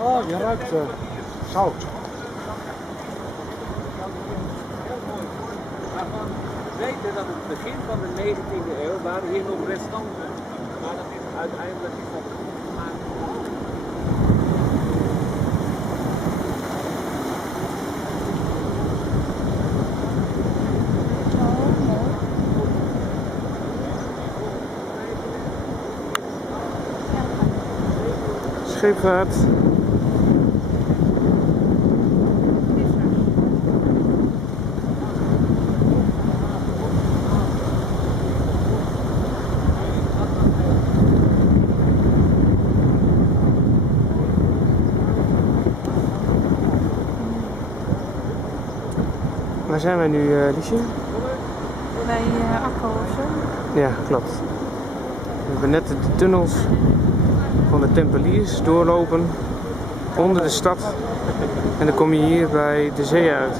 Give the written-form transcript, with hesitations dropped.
Oh, je ruikt zout. We weten dat het begin van de 19e eeuw waren hier nog restanten. Maar dat is uiteindelijk van de grond gemaakt. Scheepvaart. Waar zijn wij nu, Liesje? Bij Akko of zo? Ja, klopt. We hebben net de tunnels van de Tempeliers doorlopen onder de stad en dan kom je hier bij de zee uit.